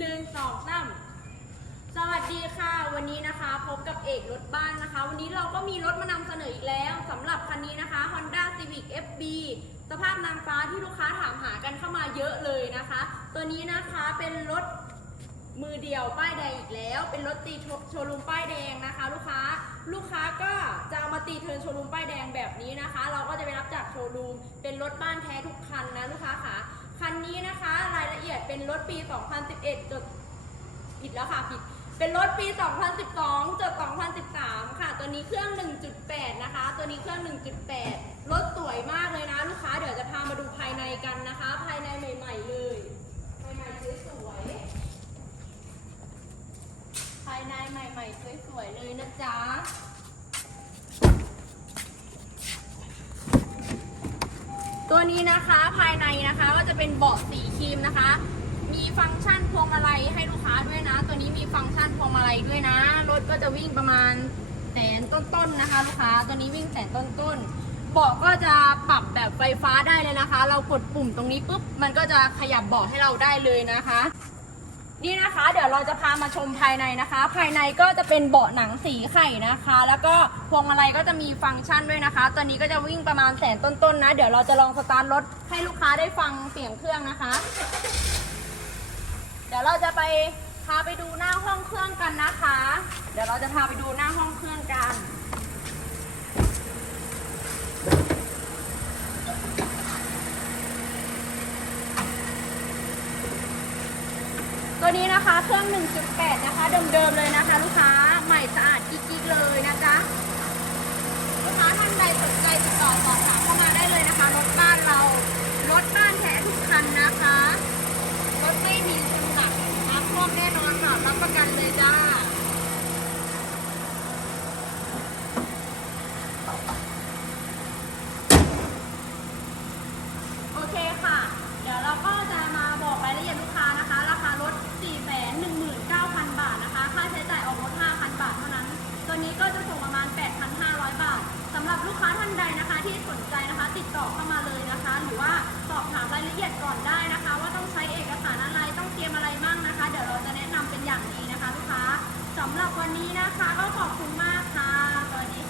หนึ่งสองสามสวัสดีค่ะ วันนี้นะคะพบกับเอกรถบ้านนะคะ วันนี้เราก็มีรถมานำเสนออีกแล้วสำหรับคันนี้นะคะ Honda Civic FB สภาพนางฟ้าที่ลูกค้าถามหากันเข้ามาเยอะเลยนะคะ ตัวนี้นะคะเป็นรถมือเดียวป้ายแดงอีกแล้ว เป็นรถตีโชว์รูมป้ายแดงนะคะ ลูกค้าลูกค้าก็จะเอามาตีเทิร์นโชว์รูมป้ายแดงแบบนี้นะคะ เราก็จะไปรับจากโชว์รูมเป็นรถบ้านแท้ทุกคันนะลูกค้าค่ะ คันนี้นะคะ รายละเอียดเป็นรถปี 2011 จดผิดแล้วค่ะผิด เป็นรถปี 2012 จด 2013 ค่ะ ตัวนี้เครื่อง 1.8 นะคะ ตัวนี้เครื่อง 1.8 รถสวยมากเลยนะ ลูกค้าเดี๋ยวจะพามาดูภายในกันนะคะ ภายในใหม่ๆเลยใหม่ๆสวยๆภายในใหม่ๆสวยๆเลยนะจ๊ะ ตัวนี้นะคะภายในนะคะก็จะเป็นเบาะสีครีมนะคะ มีฟังก์ชันพวงมาลัยให้ลูกค้าด้วยนะ ตัวนี้มีฟังก์ชันพวงมาลัยด้วยนะ รถก็จะวิ่งประมาณแสนต้นๆนะคะลูกค้า ตัวนี้วิ่งแสนต้นๆเบาะก็จะปรับแบบไฟฟ้าได้เลยนะคะ เรากดปุ่มตรงนี้ปุ๊บมันก็จะขยับเบาะให้เราได้เลยนะคะ นี่นะคะ เดี๋ยวเราจะพามาชมภายในนะคะ ภายในก็จะเป็นเบาะหนังสีไข่นะคะ แล้วก็พวงมาลัยก็จะมีฟังก์ชันด้วยนะคะ ตัวนี้ก็จะวิ่งประมาณแสนต้นๆนะ เดี๋ยวเราจะลองสตาร์ทรถให้ลูกค้าได้ฟังเสียงเครื่องนะคะ เดี๋ยวเราจะไปพาไปดูหน้าห้องเครื่องกันนะคะ เดี๋ยวเราจะพาไปดูหน้าห้องเครื่องกัน ตัวนี้นะคะเครื่อง 1.8 นะคะเดิมๆเลยนะคะ ลูกค้าใหม่สะอาดกิ๊กๆเลยนะจ๊ะลูกค้าท่านใดสนใจติดต่อสอบถามเข้ามาได้เลยนะคะรถบ้านเรารถบ้านแท้ทุกคันนะคะรถไม่มีชนหนักน้ำท่วมแน่นอนค่ะรับประกันเลยจ้า โอเคค่ะ เดี๋ยวเราก็จะมาบอกรายละเอียดลูกค้านะคะ ราคารถ 419,000 บาทนะคะ ค่าใช้จ่ายออกรถ 5,000 บาทเท่านั้น ตัว นี้ก็จะส่งประมาณ 8,500 บาทสำหรับลูกค้าท่านใดนะคะ ที่สนใจนะคะ ติดต่อเข้ามาเลยนะคะ หรือว่าสอบถามรายละเอียดก่อนได้นะคะ ว่าต้องใช้เอกสารอะไรต้องเตรียมอะไรบ้างนะคะ เดี๋ยวเราจะแนะนำเป็นอย่างดีนะคะ ลูกค้าสำหรับวันนี้นะคะ ก็ขอบคุณมากค่ะวันนี้